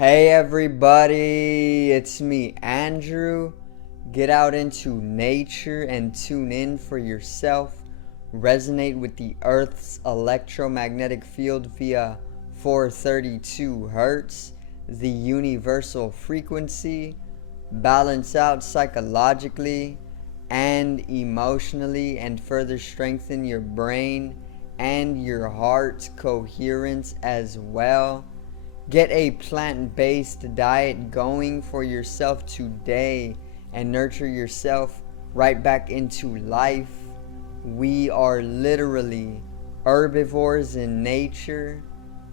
Hey everybody, it's me, Andrew. Get out into nature and tune in for yourself. Resonate with the Earth's electromagnetic field via 432 Hertz, the universal frequency. Balance out psychologically and emotionally, and further strengthen your brain and your heart coherence as well. Get a plant-based diet going for yourself today and nurture yourself right back into life. We are literally herbivores in nature.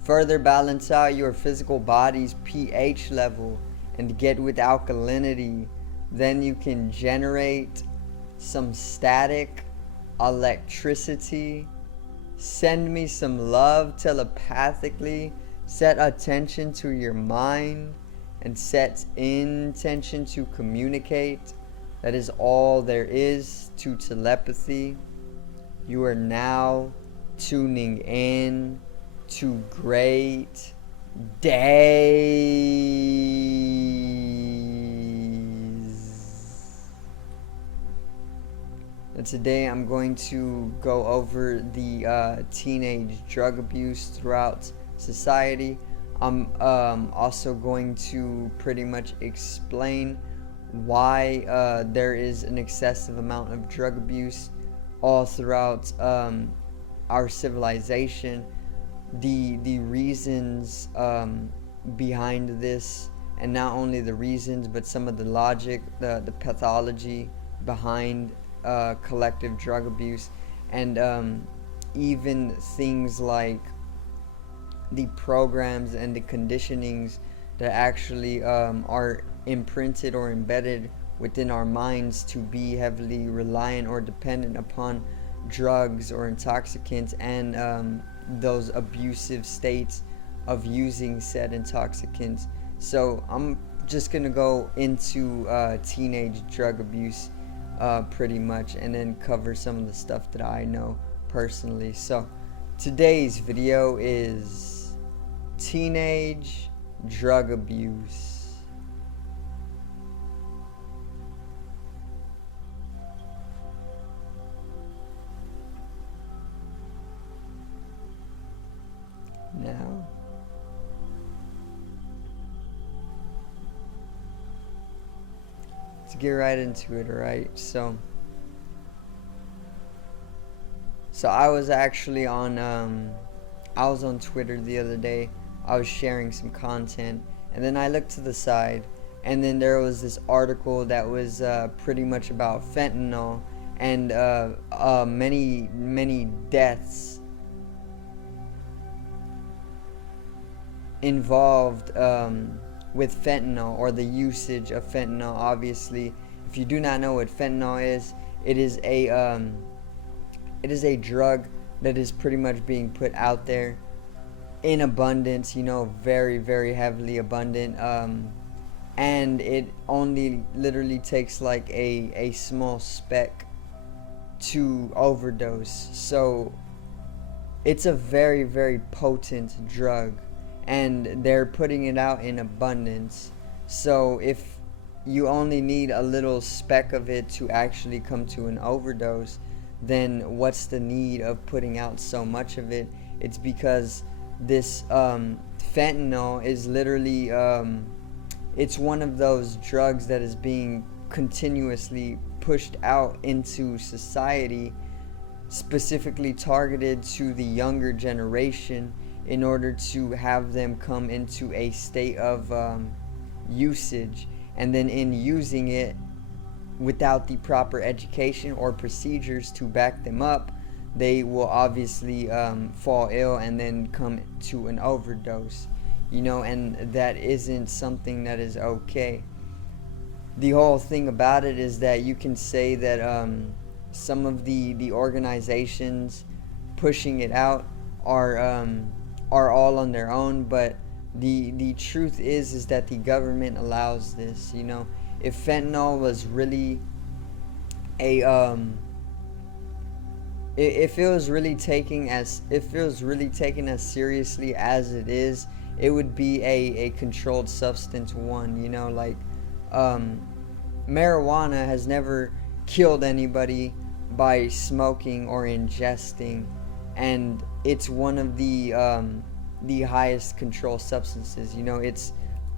Further balance out your physical body's pH level and get with alkalinity. Then you can generate some static electricity. Send me some love telepathically. Set attention to your mind and set intention to communicate. That is all there is to telepathy. You are now tuning in to great days. And today I'm going to go over the teenage drug abuse throughout society. I'm also going to pretty much explain why there is an excessive amount of drug abuse all throughout our civilization, the reasons behind this, and not only the reasons but some of the logic, the pathology behind collective drug abuse, and even things like the programs and the conditionings that actually are imprinted or embedded within our minds to be heavily reliant or dependent upon drugs or intoxicants, and those abusive states of using said intoxicants. So I'm just gonna go into teenage drug abuse pretty much, and then cover some of the stuff that I know personally. So today's video is teenage drug abuse. Now, let's get right into it, alright? So I was actually on Twitter the other day. I was sharing some content, and then I looked to the side, and then there was this article that was pretty much about fentanyl and many deaths involved with fentanyl, or the usage of fentanyl. Obviously, if you do not know what fentanyl is, it is a drug that is pretty much being put out there in abundance, very, very heavily abundant, and it only literally takes like a small speck to overdose. So it's a very, very potent drug, and they're putting it out in abundance. So if you only need a little speck of it to actually come to an overdose, then what's the need of putting out so much of it? It's because this fentanyl is literally it's one of those drugs that is being continuously pushed out into society, specifically targeted to the younger generation, in order to have them come into a state of usage, and then in using it without the proper education or procedures to back them up, they will obviously fall ill and then come to an overdose, and that isn't something that is okay. The whole thing about it is that you can say that some of the organizations pushing it out are all on their own, but the truth is that the government allows this. If fentanyl was really a if it was really taken as seriously as it is, it would be a controlled substance one, you know, like marijuana has never killed anybody by smoking or ingesting, and it's one of the highest controlled substances. You know, it's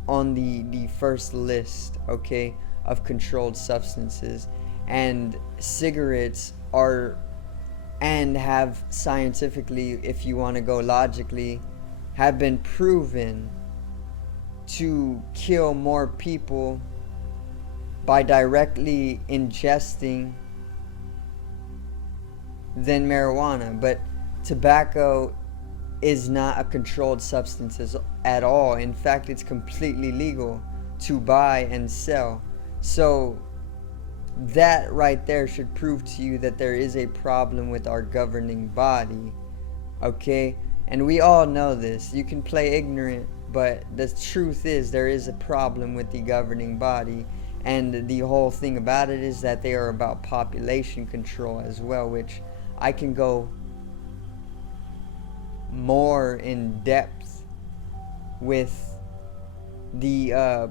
on the first list, okay, of controlled substances. And cigarettes are, and have scientifically, if you want to go logically, have been proven to kill more people by directly ingesting than marijuana. But tobacco is not a controlled substance at all. In fact, it's completely legal to buy and sell. So that right there should prove to you that there is a problem with our governing body, okay? And we all know this. You can play ignorant, but the truth is there is a problem with the governing body. And the whole thing about it is that they are about population control as well, which I can go more in depth with the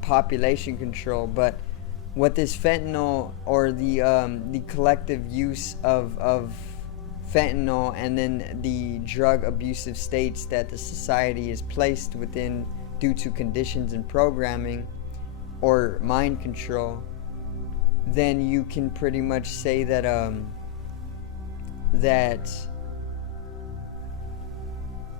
population control. But what this fentanyl, or the collective use of fentanyl, and then the drug abusive states that the society is placed within due to conditions and programming or mind control, then you can pretty much say that that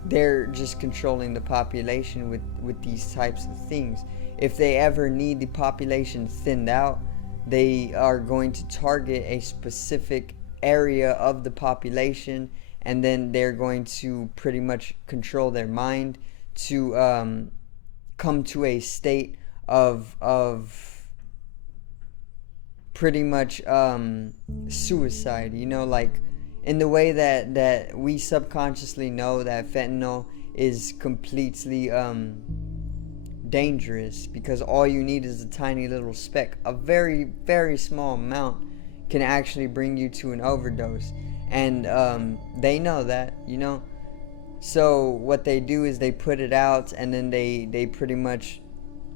they're just controlling the population with these types of things. If they ever need the population thinned out, they are going to target a specific area of the population, and then they're going to pretty much control their mind to come to a state of pretty much suicide, you know, like in the way that we subconsciously know that fentanyl is completely dangerous, because all you need is a tiny little speck. A very, very small amount can actually bring you to an overdose, and they know that, you know. So what they do is they put it out, and then they pretty much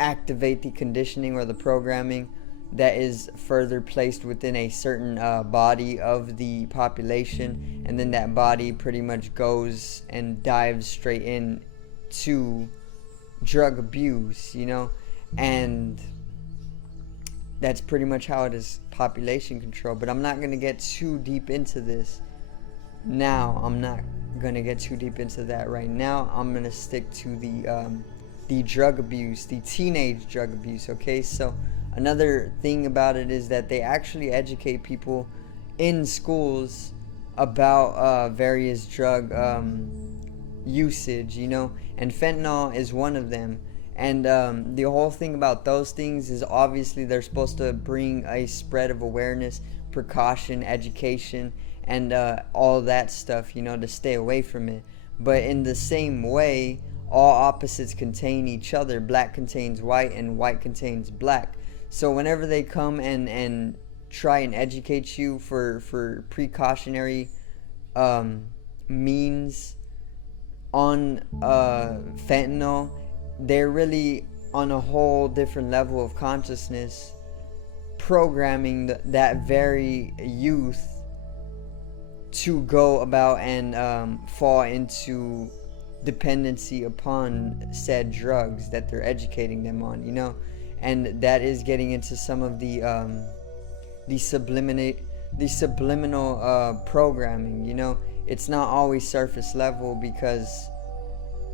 activate the conditioning or the programming that is further placed within a certain body of the population, and then that body pretty much goes and dives straight in to drug abuse, you know. And that's pretty much how it is population control. But I'm not going to get too deep into this now. I'm not going to get too deep into that right now. I'm going to stick to the drug abuse, the teenage drug abuse, okay? So another thing about it is that they actually educate people in schools about various drug usage, you know, and fentanyl is one of them. And the whole thing about those things is obviously they're supposed to bring a spread of awareness, precaution, education, and all that stuff, you know, to stay away from it. But in the same way, all opposites contain each other. Black contains white, and white contains black. So whenever they come and try and educate you for precautionary means on fentanyl, they're really on a whole different level of consciousness, programming that very youth to go about and fall into dependency upon said drugs that they're educating them on, you know. And that is getting into some of the subliminal programming, you know. It's not always surface level, because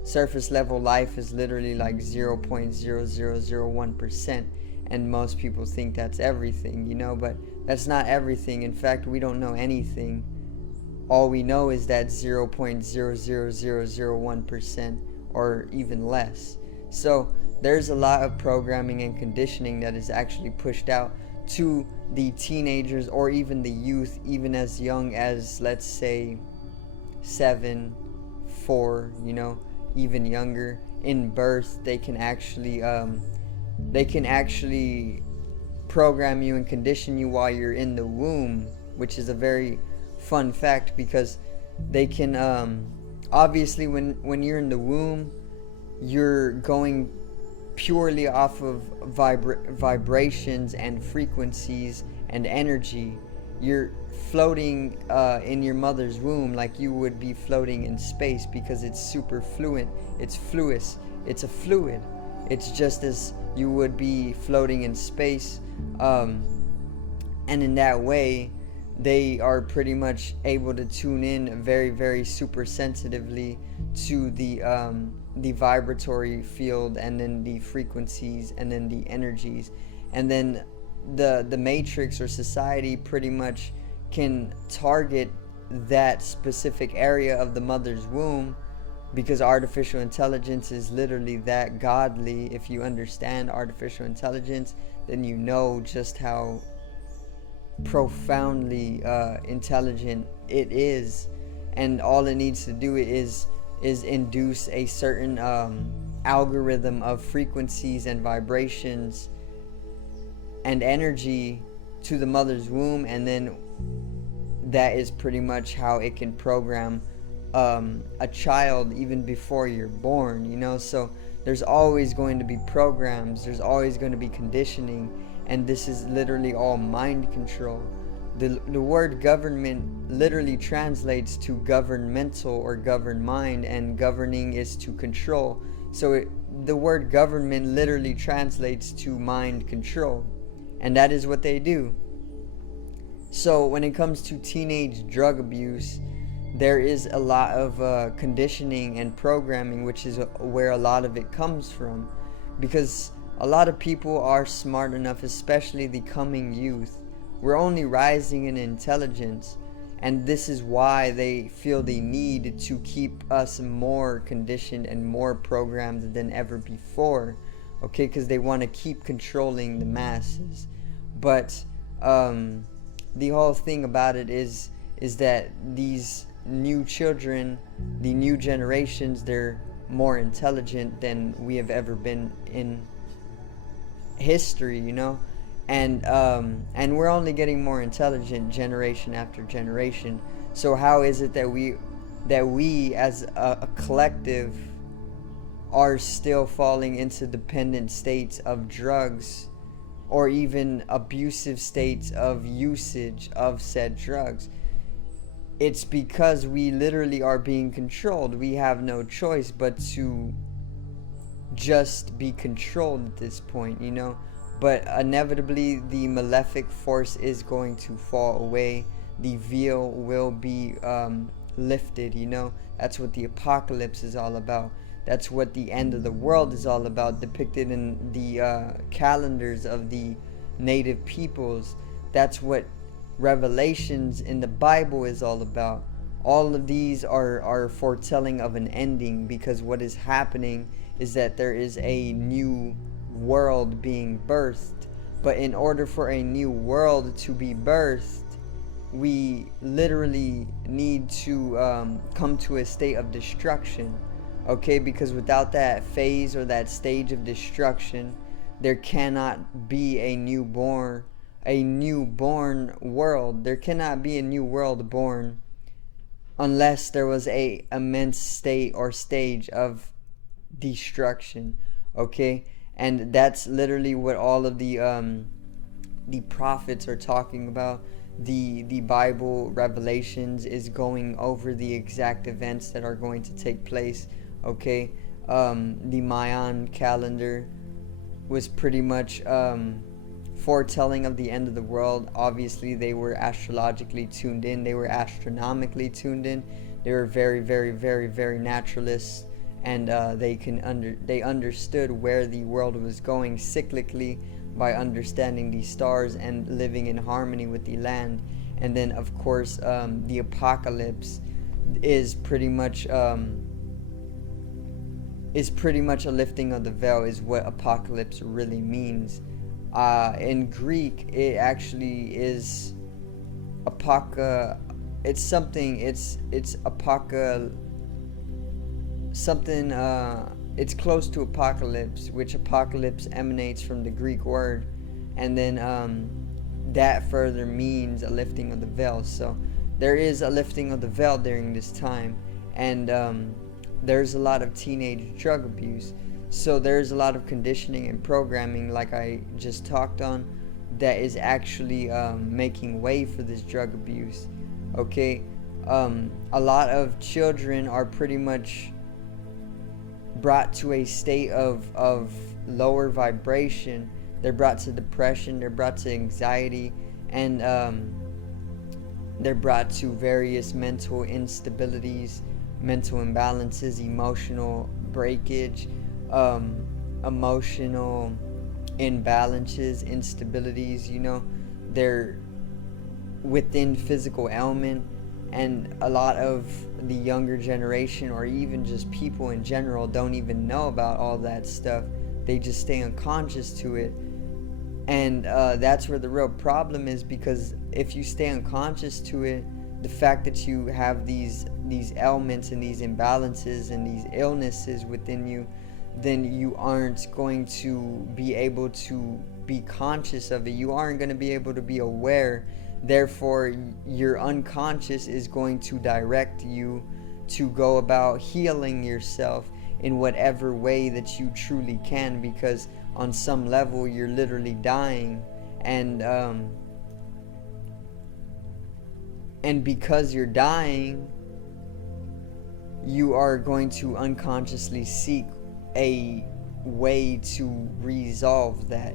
surface level life is literally like 0.0001%, and most people think that's everything, you know. But that's not everything. In fact, we don't know anything. All we know is that 0.00001% or even less. So there's a lot of programming and conditioning that is actually pushed out to the teenagers or even the youth, even as young as, let's say, 7, 4, you know, even younger. In birth, they can actually program you and condition you while you're in the womb, which is a very fun fact, because they can obviously when you're in the womb, you're going purely off of vibrations and frequencies and energy. You're floating in your mother's womb like you would be floating in space, because it's super fluent, it's fluid, it's a fluid. It's just as you would be floating in space, and in that way they are pretty much able to tune in very, very super sensitively to the vibratory field, and then the frequencies, and then the energies. And then the matrix or society pretty much can target that specific area of the mother's womb, because artificial intelligence is literally that godly. If you understand artificial intelligence, then you know just how profoundly intelligent it is, and all it needs to do is induce a certain algorithm of frequencies and vibrations and energy to the mother's womb, and then that is pretty much how it can program a child even before you're born, you know. So there's always going to be programs, there's always going to be conditioning, and this is literally all mind control. The word government literally translates to governmental or govern mind, and governing is to control. So the word government literally translates to mind control, and that is what they do. So when it comes to teenage drug abuse, there is a lot of conditioning and programming, which is where a lot of it comes from, because a lot of people are smart enough, especially the coming youth. We're only rising in intelligence, and this is why they feel the need to keep us more conditioned and more programmed than ever before, okay, because they want to keep controlling the masses. But the whole thing about it is that these new children, the new generations, they're more intelligent than we have ever been in history, you know. And we're only getting more intelligent generation after generation. So how is it that we as a collective are still falling into dependent states of drugs, or even abusive states of usage of said drugs? It's because we literally are being controlled. We have no choice but to just be controlled at this point, you know. But inevitably the malefic force is going to fall away. The veil will be lifted, you know. That's what the apocalypse is all about. That's what the end of the world is all about, depicted in the calendars of the native peoples. That's what Revelations in the Bible is all about. All of these are foretelling of an ending, because what is happening is that there is a new world being birthed. But in order for a new world to be birthed, we literally need to come to a state of destruction, okay? Because without that phase or that stage of destruction, there cannot be a newborn world. There cannot be a new world born unless there was a immense state or stage of destruction, okay? And that's literally what all of the prophets are talking about. The Bible, Revelations, is going over the exact events that are going to take place, okay? The Mayan calendar was pretty much foretelling of the end of the world. Obviously they were astrologically tuned in, they were astronomically tuned in, they were very, very, very, very naturalists, and they understood where the world was going cyclically by understanding the stars and living in harmony with the land. And then of course the apocalypse is pretty much a lifting of the veil, is what apocalypse really means. In Greek, it actually is it's something. It's something. It's close to apocalypse, which apocalypse emanates from the Greek word, and then that further means a lifting of the veil. So there is a lifting of the veil during this time, and there's a lot of teenage drug abuse. So there's a lot of conditioning and programming, like I just talked on, that is actually making way for this drug abuse. Okay, a lot of children are pretty much brought to a state of lower vibration. They're brought to depression, they're brought to anxiety, and they're brought to various mental instabilities, mental imbalances, emotional breakage, emotional imbalances, instabilities, they're within physical ailment. And a lot of the younger generation, or even just people in general, don't even know about all that stuff. They just stay unconscious to it. And that's where the real problem is, because if you stay unconscious to it, the fact that you have these ailments and these imbalances and these illnesses within you, then you aren't going to be able to be conscious of it. You aren't going to be able to be aware. Therefore, your unconscious is going to direct you to go about healing yourself in whatever way that you truly can, because on some level you're literally dying, and because you're dying, you are going to unconsciously seek a way to resolve that,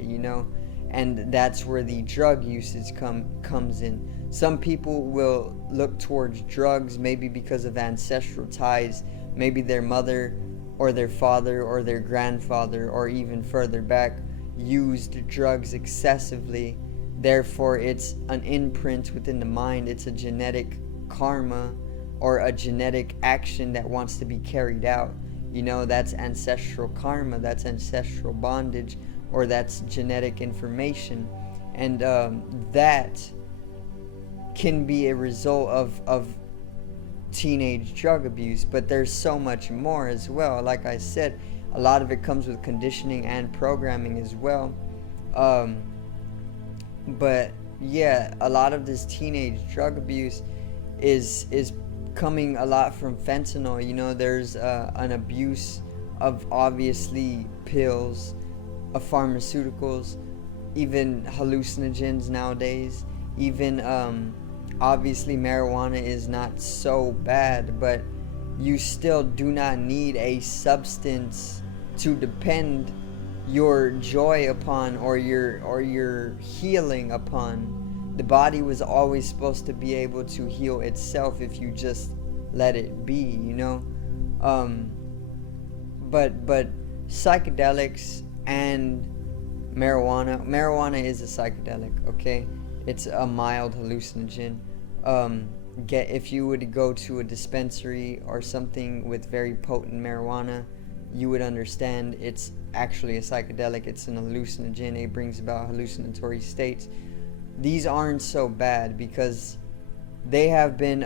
and that's where the drug usage comes in. Some people will look towards drugs maybe because of ancestral ties. Maybe their mother or their father or their grandfather, or even further back, used drugs excessively. Therefore, it's an imprint within the mind. It's a genetic karma, or a genetic action that wants to be carried out. That's ancestral karma, that's ancestral bondage, or that's genetic information. And that can be a result of teenage drug abuse. But there's so much more as well. Like I said, a lot of it comes with conditioning and programming as well. But yeah, a lot of this teenage drug abuse is coming a lot from fentanyl. There's an abuse of, obviously, pills, of pharmaceuticals, even hallucinogens nowadays. Even obviously marijuana is not so bad, but you still do not need a substance to depend your joy upon, or your healing upon. The body was always supposed to be able to heal itself if you just let it be, but psychedelics and marijuana is a psychedelic, okay? It's a mild hallucinogen. If you would go to a dispensary or something with very potent marijuana, you would understand it's actually a psychedelic. It's an hallucinogen. It brings about hallucinatory states. These aren't so bad because they have been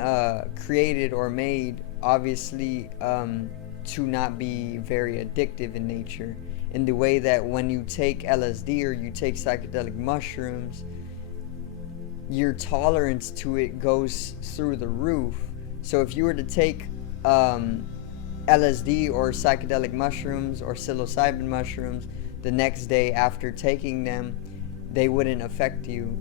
created or made, obviously, to not be very addictive in nature, in the way that when you take LSD or you take psychedelic mushrooms, your tolerance to it goes through the roof. So if you were to take LSD or psychedelic mushrooms or psilocybin mushrooms the next day after taking them, they wouldn't affect you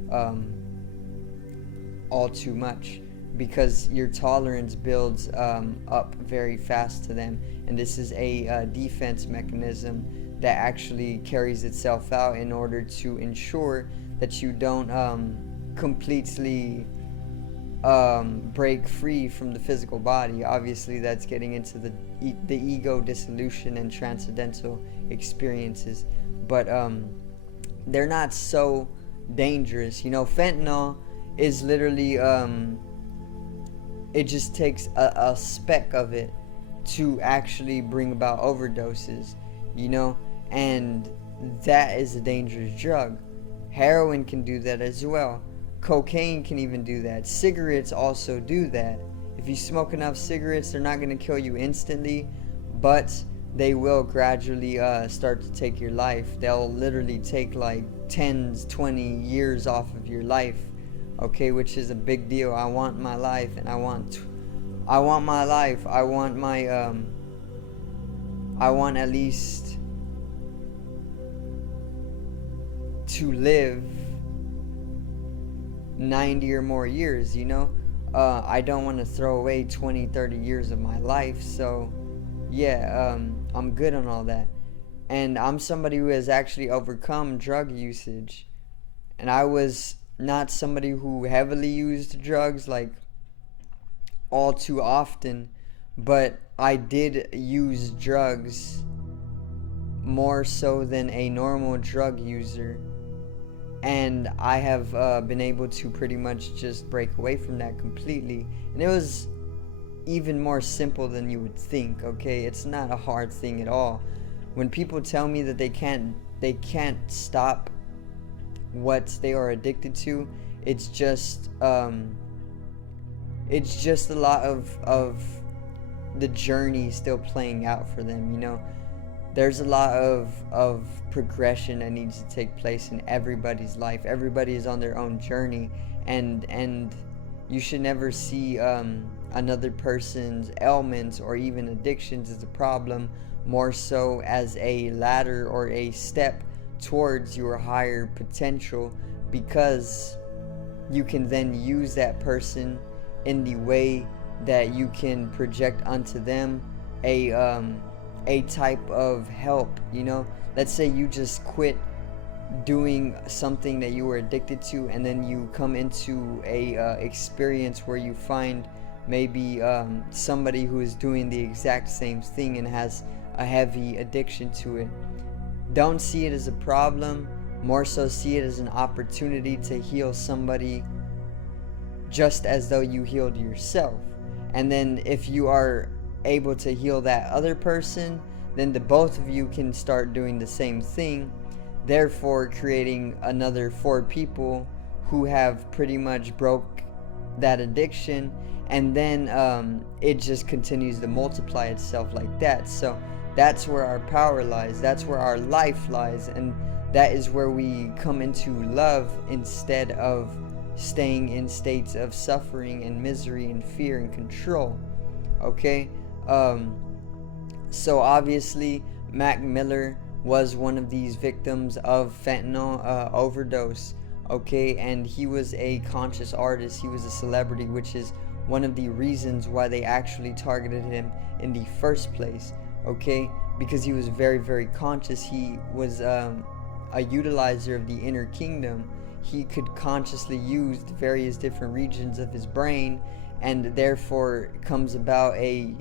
all too much, because your tolerance builds up very fast to them. And this is a defense mechanism that actually carries itself out in order to ensure that you don't completely break free from the physical body. Obviously, that's getting into the ego dissolution and transcendental experiences, but they're not so dangerous. Fentanyl is literally it just takes a speck of it to actually bring about overdoses, and that is a dangerous drug. Heroin can do that as well. Cocaine can even do that. Cigarettes also do that. If you smoke enough cigarettes, they're not going to kill you instantly, but they will gradually start to take your life. They'll literally take like 10, 20 years off of your life, okay, which is a big deal. I want my life, and I want my life. I want my I want at least to live 90 or more years, you know? I don't want to throw away 20, 30 years of my life. So, yeah, I'm good on all that. And I'm somebody who has actually overcome drug usage. And I was not somebody who heavily used drugs, like all too often, but I did use drugs more so than a normal drug user. And I have been able to pretty much just break away from that completely. And it was even more simple than you would think, okay? It's not a hard thing at all. When people tell me that they can't stop what they are addicted to, it's just a lot of the journey still playing out for them, you know? There's a lot of progression that needs to take place in everybody's life. Everybody is on their own journey, and you should never see another person's ailments or even addictions as a problem, more so as a ladder or a step towards your higher potential, because you can then use that person in the way that you can project onto them a type of help, you know? Let's say you just quit doing something that you were addicted to, and then you come into a experience where you find maybe somebody who is doing the exact same thing and has a heavy addiction to it. Don't see it as a problem, more so see it as an opportunity to heal somebody just as though you healed yourself. And then if you are able to heal that other person, then the both of you can start doing the same thing, therefore creating another 4 people who have pretty much broke that addiction, and then it just continues to multiply itself like that. So that's where our power lies, that's where our life lies, and that is where we come into love instead of staying in states of suffering and misery and fear and control. Okay? So obviously Mac Miller was one of these victims of fentanyl overdose, okay? And he was a conscious artist, he was a celebrity, which is one of the reasons why they actually targeted him in the first place, okay? Because he was very, very conscious. He was a utilizer of the inner kingdom. He could consciously use the various different regions of his brain, and therefore comes about a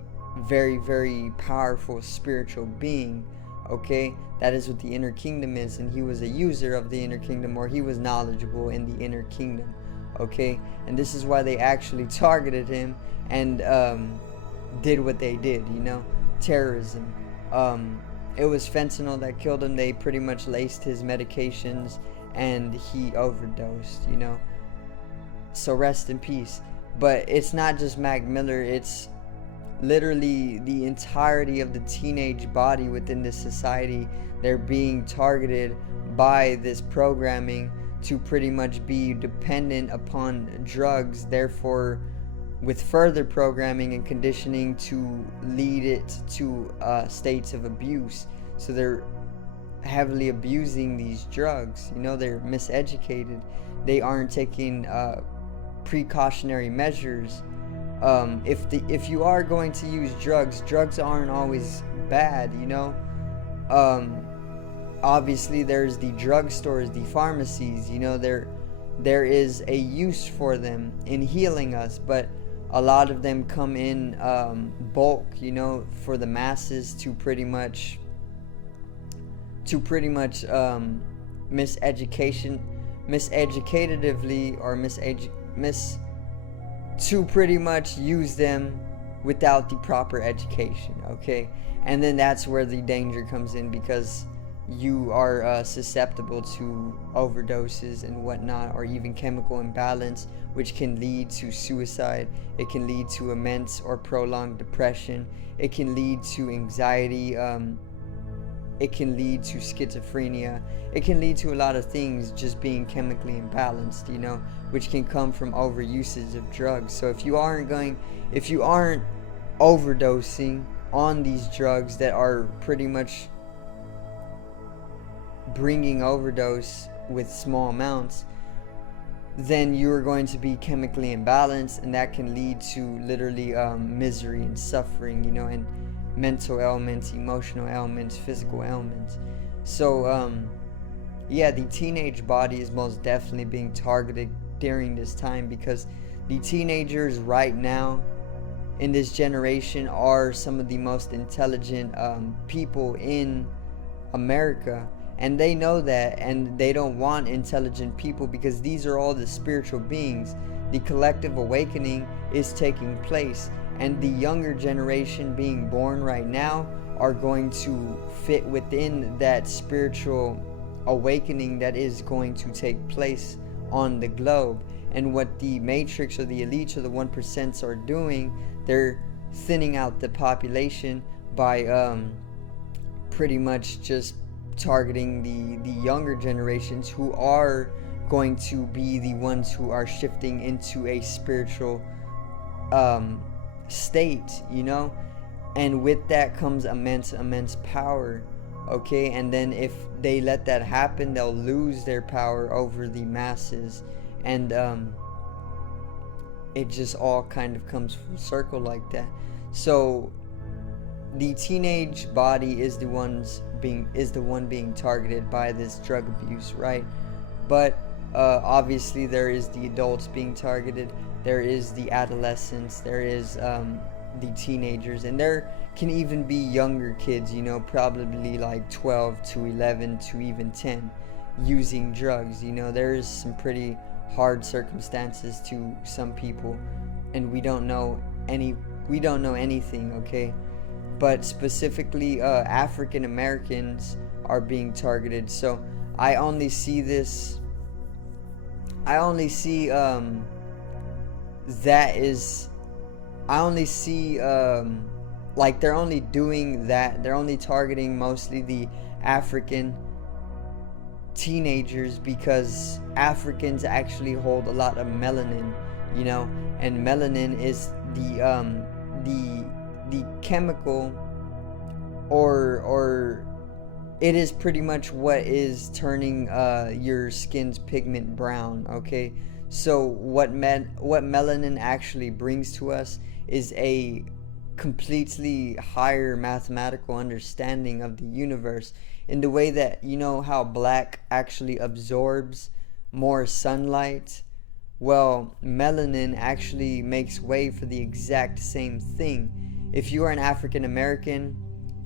very, very powerful spiritual being, okay? That is what the inner kingdom is, and he was a user of the inner kingdom, or he was knowledgeable in the inner kingdom, okay? And this is why they actually targeted him and did what they did, you know? Terrorism. It was fentanyl that killed him. They pretty much laced his medications and he overdosed, you know? So rest in peace. But it's not just Mac Miller, it's literally the entirety of the teenage body within this society. They're being targeted by this programming to pretty much be dependent upon drugs, therefore with further programming and conditioning to lead it to states of abuse. So they're heavily abusing these drugs, you know? They're miseducated, they aren't taking precautionary measures. If you are going to use drugs aren't always bad, you know? Obviously there's the drugstores, the pharmacies, you know, there is a use for them in healing us, but a lot of them come in bulk, you know, for the masses to pretty much miseducatively or to pretty much use them without the proper education, okay? And then that's where the danger comes in, because you are susceptible to overdoses and whatnot, or even chemical imbalance, which can lead to suicide. It can lead to immense or prolonged depression. It can lead to anxiety. It can lead to schizophrenia. It can lead to a lot of things, just being chemically imbalanced, you know, which can come from overusage of drugs. So if you aren't overdosing on these drugs that are pretty much bringing overdose with small amounts, then you're going to be chemically imbalanced, and that can lead to literally misery and suffering, you know, and mental ailments, emotional ailments, physical ailments. So yeah, the teenage body is most definitely being targeted during this time, because the teenagers right now in this generation are some of the most intelligent people in America, and they know that, and they don't want intelligent people, because these are all the spiritual beings. The collective awakening is taking place, and the younger generation being born right now are going to fit within that spiritual awakening that is going to take place on the globe. And what the matrix or the elites or the 1% are doing, they're thinning out the population by pretty much just targeting the younger generations, who are going to be the ones who are shifting into a spiritual state, you know. And with that comes immense power, okay? And then if they let that happen, they'll lose their power over the masses, and it just all kind of comes full circle like that. So the teenage body is the one being targeted by this drug abuse, right? But obviously there is the adults being targeted, there is the adolescents, there is the teenagers, and there can even be younger kids, you know, probably like 12 to 11 to even 10, using drugs. You know, there is some pretty hard circumstances to some people, and we don't know anything, okay? But specifically African Americans are being targeted. So I only see like they're only doing that, they're only targeting mostly the African teenagers, because Africans actually hold a lot of melanin, you know, and melanin is the chemical, or it is pretty much what is turning your skin's pigment brown, okay? So what melanin actually brings to us is a completely higher mathematical understanding of the universe, in the way that, you know how black actually absorbs more sunlight? Well, melanin actually makes way for the exact same thing. If you are an African American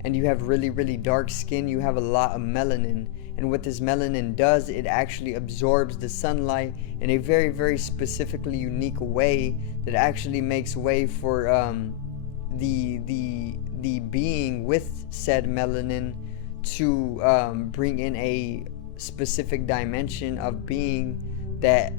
and you have really dark skin, you have a lot of melanin. And what this melanin does, it actually absorbs the sunlight in a very specifically unique way that actually makes way for the being with said melanin to bring in a specific dimension of being that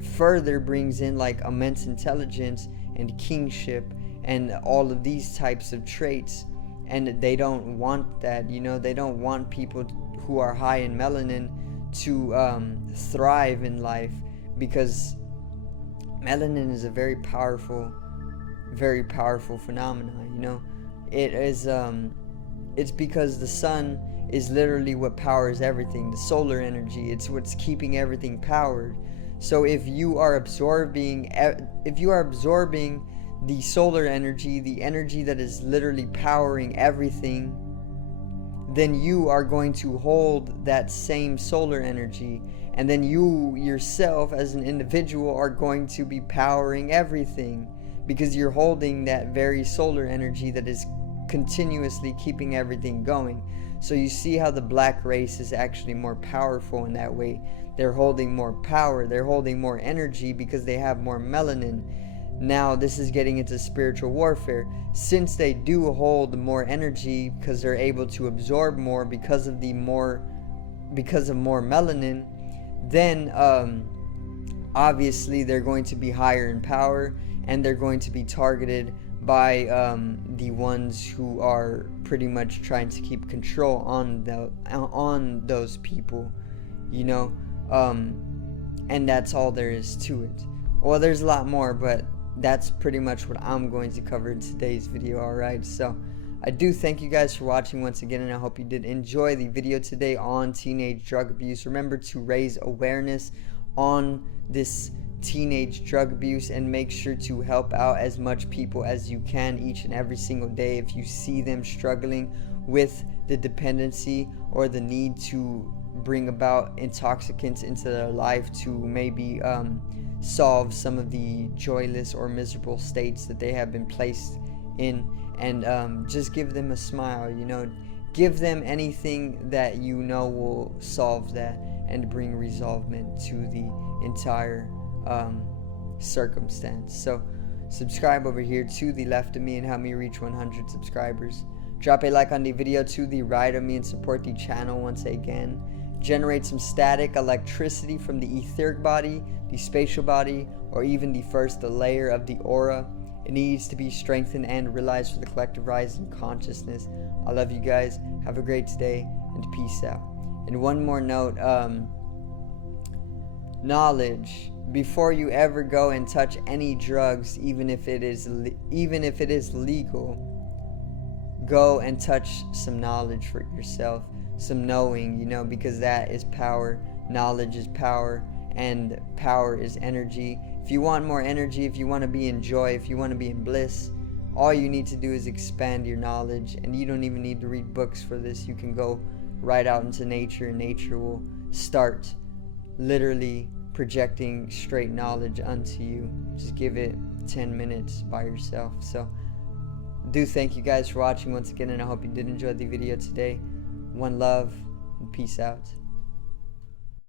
further brings in like immense intelligence and kingship and all of these types of traits. And they don't want that, you know, they don't want people who are high in melanin to thrive in life, because melanin is a very powerful phenomenon, you know. It is it's because the sun is literally what powers everything, the solar energy. It's what's keeping everything powered. So if you are absorbing the solar energy, the energy that is literally powering everything, then you are going to hold that same solar energy, and then you yourself as an individual are going to be powering everything, because you're holding that very solar energy that is continuously keeping everything going. So you see how the black race is actually more powerful in that way. They're holding more power, they're holding more energy because they have more melanin. Now this is getting into spiritual warfare. Since they do hold more energy because they're able to absorb more because of more melanin, then obviously they're going to be higher in power, and they're going to be targeted by the ones who are pretty much trying to keep control on those people, you know. And that's all there is to it. Well, there's a lot more, but that's pretty much what I'm going to cover in today's video. Alright, so I do thank you guys for watching once again, and I hope you did enjoy the video today on teenage drug abuse. Remember to raise awareness on this teenage drug abuse and make sure to help out as much people as you can each and every single day. If you see them struggling with the dependency or the need to bring about intoxicants into their life to maybe solve some of the joyless or miserable states that they have been placed in, and just give them a smile, give them anything that will solve that and bring resolvement to the entire circumstance. So subscribe over here to the left of me and help me reach 100 subscribers. Drop a like on the video to the right of me and support the channel once again. Generate some static electricity from the etheric body, the spatial body, or even the first layer of the aura. It needs to be strengthened and realized for the collective rise in consciousness. I love you guys. Have a great day and peace out. And one more note, knowledge. Before you ever go and touch any drugs, even if it is legal, go and touch some knowledge for yourself, some knowing, because that is power. Knowledge is power, and power is energy. If you want more energy, if you want to be in joy, if you want to be in bliss, all you need to do is expand your knowledge, and you don't even need to read books for this. You can go right out into nature, and nature will start literally projecting straight knowledge unto you. Just give it 10 minutes by yourself. So do thank you guys for watching once again, and I hope you did enjoy the video today. One love and peace out.